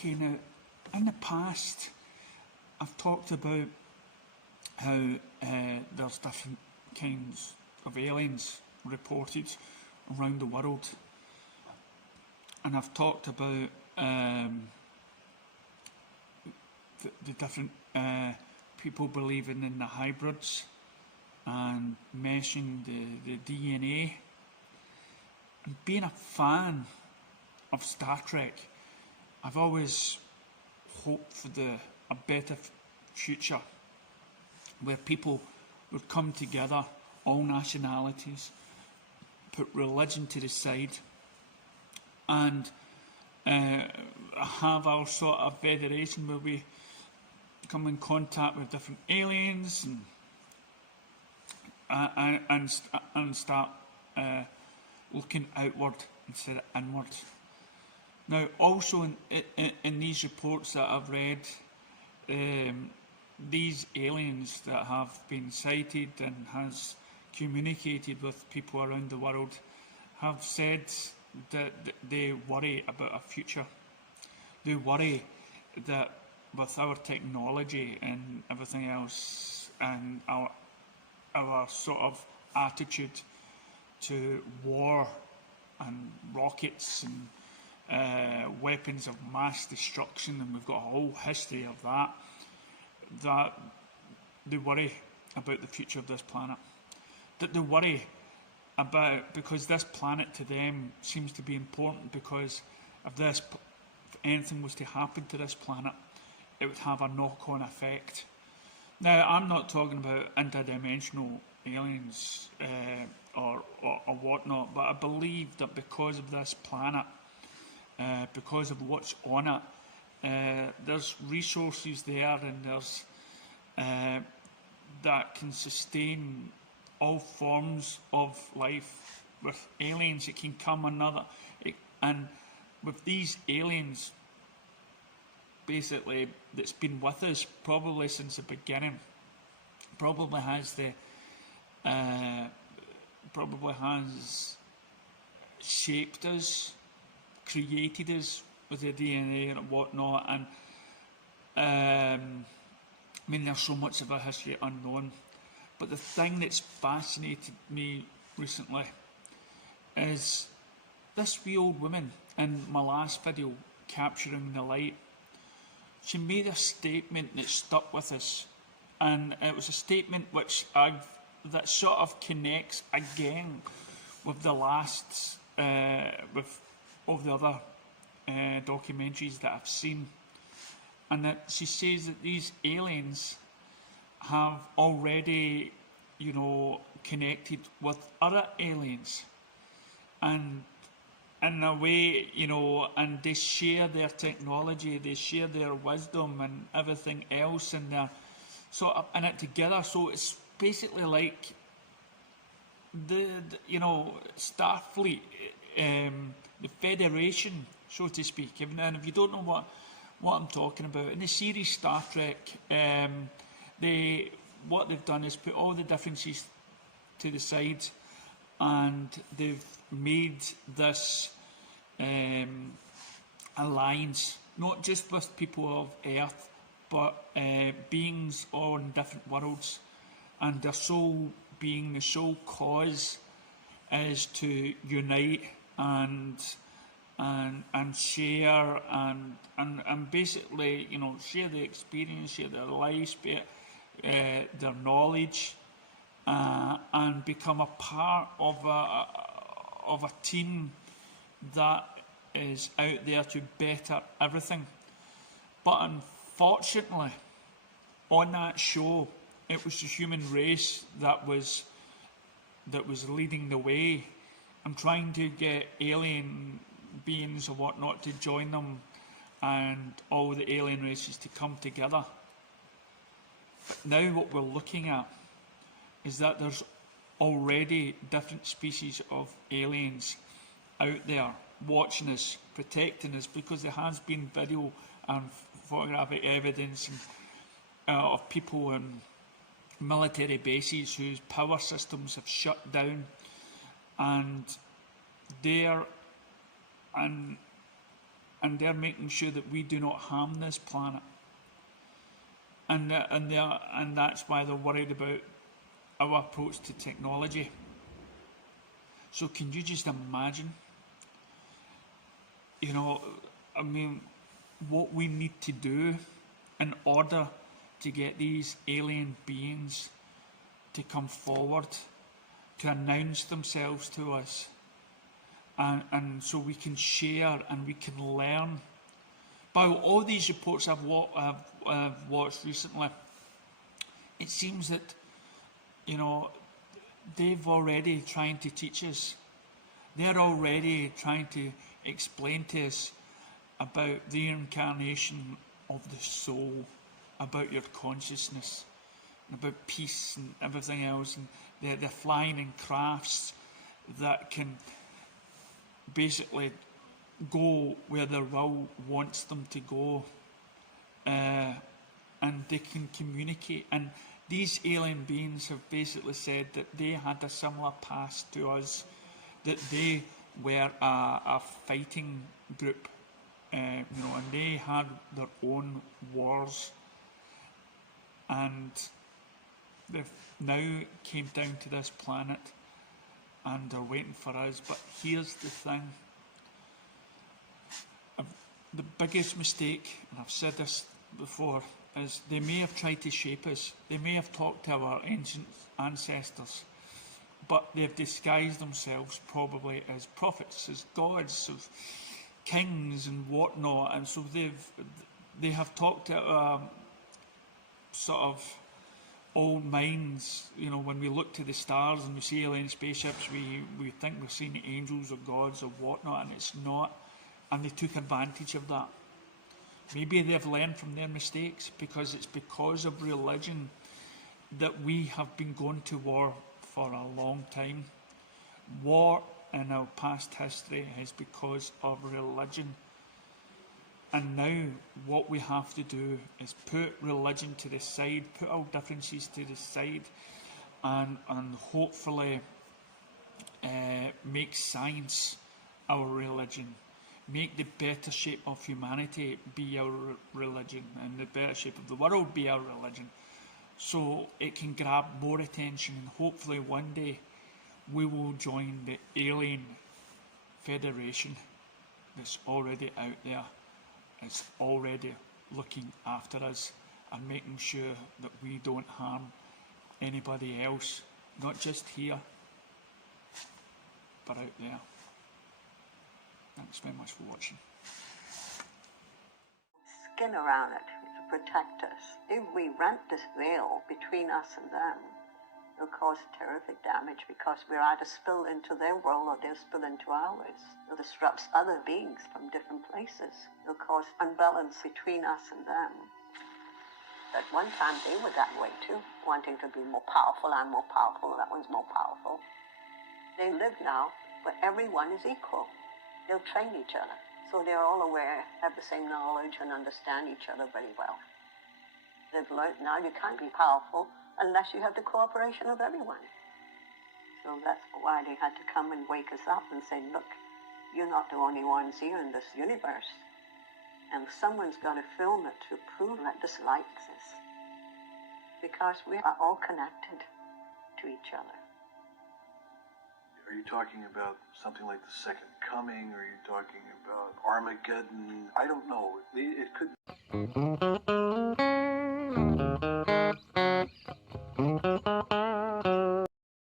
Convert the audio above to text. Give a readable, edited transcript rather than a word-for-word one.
Okay, now, in the past, I've talked about how there's different kinds of aliens reported around the world. And I've talked about the different people believing in the hybrids and meshing the DNA. And being a fan of Star Trek, I've always hoped for a better future where people would come together, all nationalities, put religion to the side, and have our sort of federation where we come in contact with different aliens and start looking outward instead of inward. Now, also in these reports that I've read, these aliens that have been sighted and has communicated with people around the world have said that they worry about a future. They worry that with our technology and everything else and our sort of attitude to war and rockets and weapons of mass destruction, and we've got a whole history of that they worry about the future of this planet. That they worry about, because this planet to them seems to be important, because if anything was to happen to this planet, it would have a knock-on effect. Now, I'm not talking about interdimensional aliens or whatnot, but I believe that because of this planet, because of what's on it, there's resources there, and there's that can sustain all forms of life. With aliens, it can come and with these aliens, basically, that's been with us probably since the beginning, probably has shaped us, created us with their DNA and whatnot, and I mean, there's so much of our history unknown. But the thing that's fascinated me recently is this wee old woman in my last video, Capturing the Light. She made a statement that stuck with us, and it was a statement that sort of connects again with the last with all the other documentaries that I've seen, and that she says that these aliens have already, connected with other aliens, and in a way, and they share their technology, they share their wisdom and everything else, and they're sort of in it together. So it's basically like the Starfleet, the Federation, so to speak. And if you don't know what I'm talking about, in the series Star Trek, what they've done is put all the differences to the side, and they've made this alliance, not just with people of Earth, but beings on different worlds, and their sole being, the sole cause is to unite and share and basically, share the experience, share their lives, their knowledge, and become a part of a team that is out there to better everything. But unfortunately, on that show, it was the human race that was leading the way and trying to get alien beings or whatnot to join them, and all the alien races to come together. But now what we're looking at is that there's already different species of aliens out there watching us, protecting us, because there has been video and photographic evidence of people in military bases whose power systems have shut down, and and they're making sure that we do not harm this planet. And that's why they're worried about our approach to technology. So can you just imagine, you know, I mean, what we need to do in order to get these alien beings to come forward, to announce themselves to us, and so we can share and we can learn. By all these reports I've watched recently, it seems that, you know, they've already trying to teach us. They're already trying to explain to us about the incarnation of the soul, about your consciousness, and about peace and everything else. And they're flying in crafts that can basically go where their will wants them to go, and they can communicate. And these alien beings have basically said that they had a similar past to us, that they were a fighting group, you know, and they had their own wars, and they've now came down to this planet and they're waiting for us. But here's the thing. The biggest mistake, and I've said this before, is they may have tried to shape us. They may have talked to our ancient ancestors, but they've disguised themselves probably as prophets, as gods, as kings and whatnot. And so they have talked to sort of old minds. You know, when we look to the stars and we see alien spaceships, we think we're seeing angels or gods or whatnot, and it's not. And they took advantage of that. Maybe they've learned from their mistakes, because it's because of religion that we have been going to war for a long time. War in our past history is because of religion. And now what we have to do is put religion to the side, put our differences to the side, and hopefully make science our religion. Make the better shape of humanity be our religion, and the better shape of the world be our religion, so it can grab more attention, and hopefully one day we will join the alien federation that's already out there. It's already looking after us and making sure that we don't harm anybody else, not just here, but out there. Thanks very much for watching. Skin around it to protect us. If we rent this veil between us and them, it'll cause terrific damage, because we're either spill into their world or they'll spill into ours. It disrupts other beings from different places. It'll cause unbalance between us and them. At one time they were that way too, wanting to be more powerful. I'm more powerful, that one's more powerful. They live now where everyone is equal. They'll train each other, so they're all aware, have the same knowledge, and understand each other very well. They've learned now you can't be powerful unless you have the cooperation of everyone. So that's why they had to come and wake us up and say, look, you're not the only ones here in this universe. And someone's got to film it to prove that this light exists. Because we are all connected to each other. Are you talking about something like the Second Coming? Are you talking about Armageddon? I don't know. It could